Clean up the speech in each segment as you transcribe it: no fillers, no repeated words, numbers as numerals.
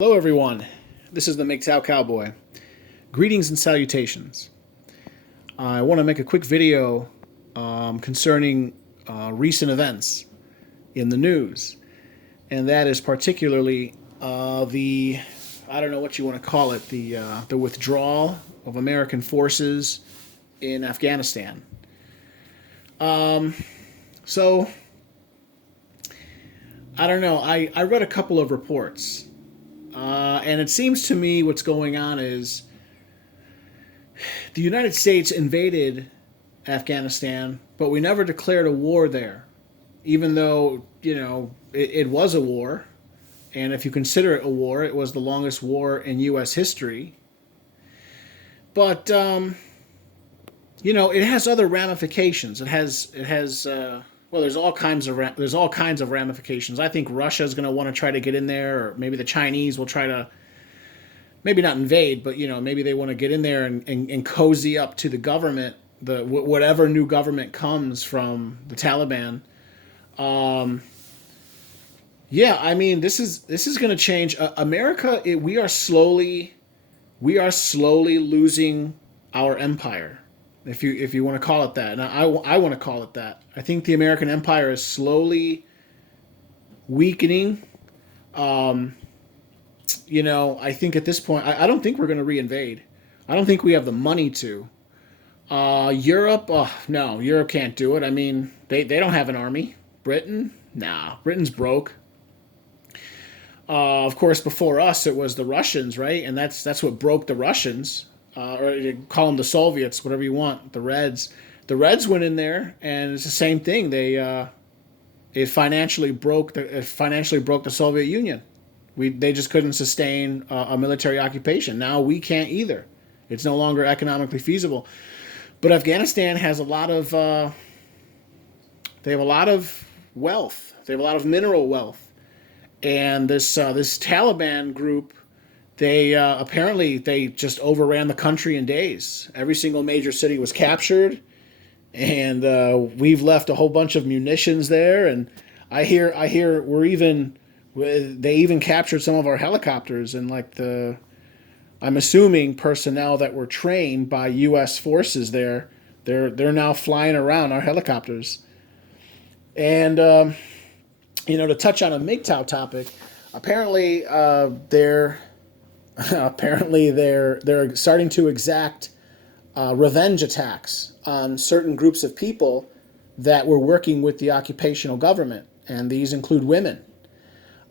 Hello, everyone. This is the Mgtow Cowboy. Greetings and salutations. I want to make a quick video concerning recent events in the news, and that is particularly the I don't know what you want to call it the withdrawal of American forces in Afghanistan. So I don't know. I read a couple of reports. And it seems to me what's going on is the United States invaded Afghanistan, but we never declared a war there, even though, it was a war. And if you consider it a war, it was the longest war in U.S. history. But, it has other ramifications. Well, there's all kinds of ramifications. I think Russia is going to want to try to get in there, or maybe the Chinese will try to, maybe not invade, but maybe they want to get in there and cozy up to the government, whatever new government comes from the Taliban. Yeah, I mean, this is going to change America. We are slowly losing our empire, if you want to call it that. And I want to call it that. I think the American empire is slowly weakening. I think at this point, I don't think we're going to reinvade. I don't think we have the money to. Europe, oh, no, Europe can't do it. I mean, they don't have an army. Britain, nah, Britain's broke. Of course, before us, it was the Russians, right? And that's what broke the Russians, or you call them the Soviets, whatever you want. The Reds. The Reds went in there, and it's the same thing. It financially broke the Soviet Union. They just couldn't sustain a military occupation. Now we can't either. It's no longer economically feasible. But Afghanistan has a lot of they have a lot of wealth. They have a lot of mineral wealth. And this Taliban group, they apparently they just overran the country in days. Every single major city was captured, and we've left a whole bunch of munitions there. And I hear they even captured some of our helicopters, and I'm assuming personnel that were trained by U.S. forces there. They're now flying around our helicopters. And to touch on a Mgtow topic, apparently they're starting to exact revenge attacks on certain groups of people that were working with the occupational government, and these include women.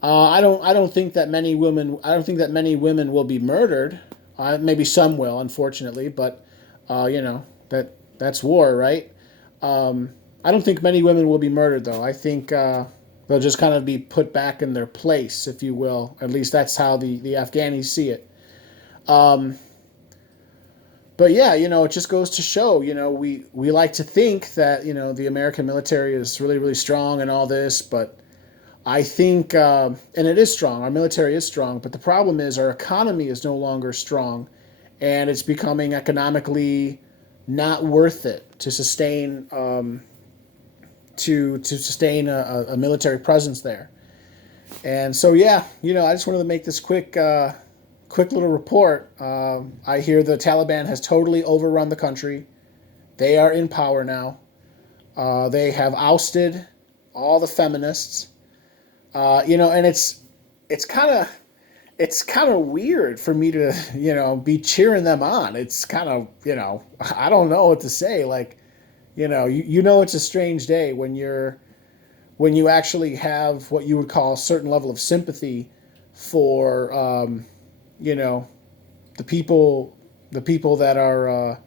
I don't think that many women. I don't think that many women will be murdered. Maybe some will, unfortunately, but that's war, right? I don't think many women will be murdered, though. I think they'll just kind of be put back in their place, if you will. At least that's how the Afghanis see it. But yeah, it just goes to show, we like to think that, the American military is really, really strong and all this, but I think, and it is strong, our military is strong, but the problem is our economy is no longer strong, and it's becoming economically not worth it to sustain a military presence there. And so, yeah, I just wanted to make this quick little report. I hear the Taliban has totally overrun the country. They are in power now. They have ousted all the feminists. And it's kind of weird for me to be cheering them on. It's kind of I don't know what to say. It's a strange day when you actually have what you would call a certain level of sympathy for the people that are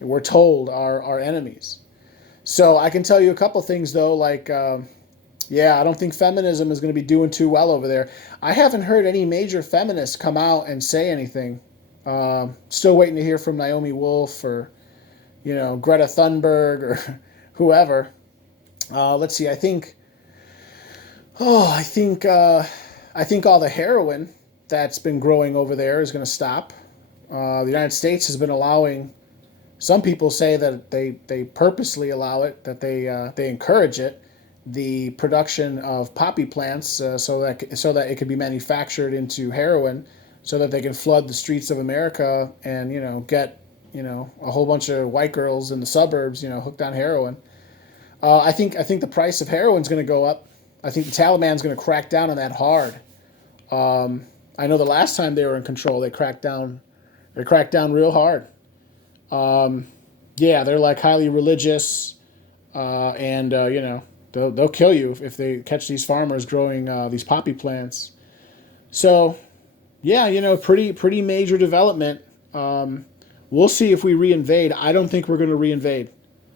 we're told are our enemies. So I can tell you a couple things though, I don't think feminism is going to be doing too well over there. I haven't heard any major feminists come out and say anything. Still waiting to hear from Naomi Wolf or Greta Thunberg or whoever. Let's see. I think all the heroin that's been growing over there is going to stop. The United States has been allowing. Some people say that they purposely allow it, that they encourage it. the production of poppy plants so that it could be manufactured into heroin, so that they can flood the streets of America and get a whole bunch of white girls in the suburbs hooked on heroin. I think the price of heroin is going to go up. I think the Taliban's going to crack down on that hard. I know the last time they were in control, they cracked down. They cracked down real hard. Yeah, they're like highly religious, and they'll kill you if they catch these farmers growing these poppy plants. So yeah, pretty major development. We'll see if we reinvade. I don't think we're going to reinvade.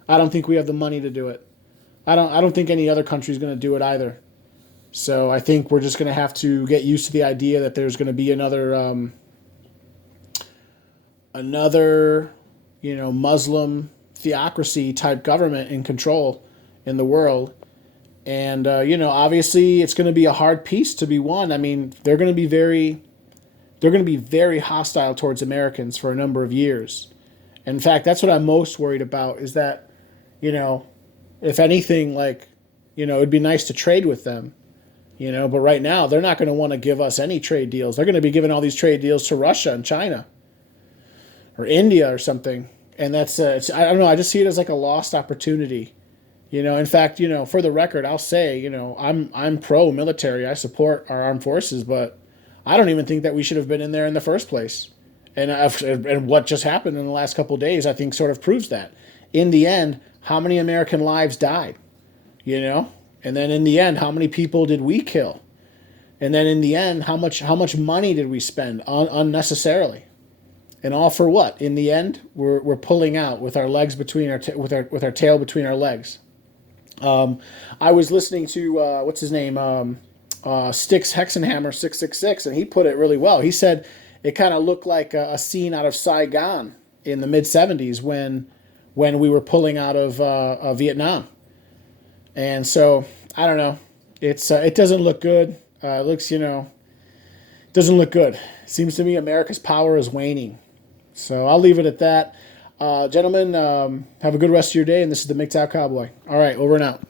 I don't think we have the money to do it. I don't think any other country is going to do it either. So I think we're just going to have to get used to the idea that there's going to be another Muslim theocracy type government in control in the world. And obviously it's going to be a hard peace to be won. I mean, they're going to be very hostile towards Americans for a number of years. In fact, that's what I'm most worried about, is that, if anything, like, it'd be nice to trade with them, but right now they're not going to want to give us any trade deals. They're going to be giving all these trade deals to Russia and China or India or something. And that's, I don't know, I just see it as like a lost opportunity. In fact, for the record, I'll say, I'm pro military. I support our armed forces, but I don't even think that we should have been in there in the first place. And what just happened in the last couple of days, I think, sort of proves that. In the end, how many American lives died? And then in the end, how many people did we kill? And then in the end, how much money did we spend unnecessarily? And all for what? In the end, we're pulling out with our legs between with our tail between our legs. I was listening to what's his name, Styx Hexenhammer 666, and he put it really well. He said it kind of looked like a scene out of Saigon in the mid '70s when we were pulling out of Vietnam. And so I don't know. It doesn't look good. It looks doesn't look good. Seems to me America's power is waning. So I'll leave it at that. Gentlemen, have a good rest of your day. And this is the Mgtow Cowboy. All right, over and out.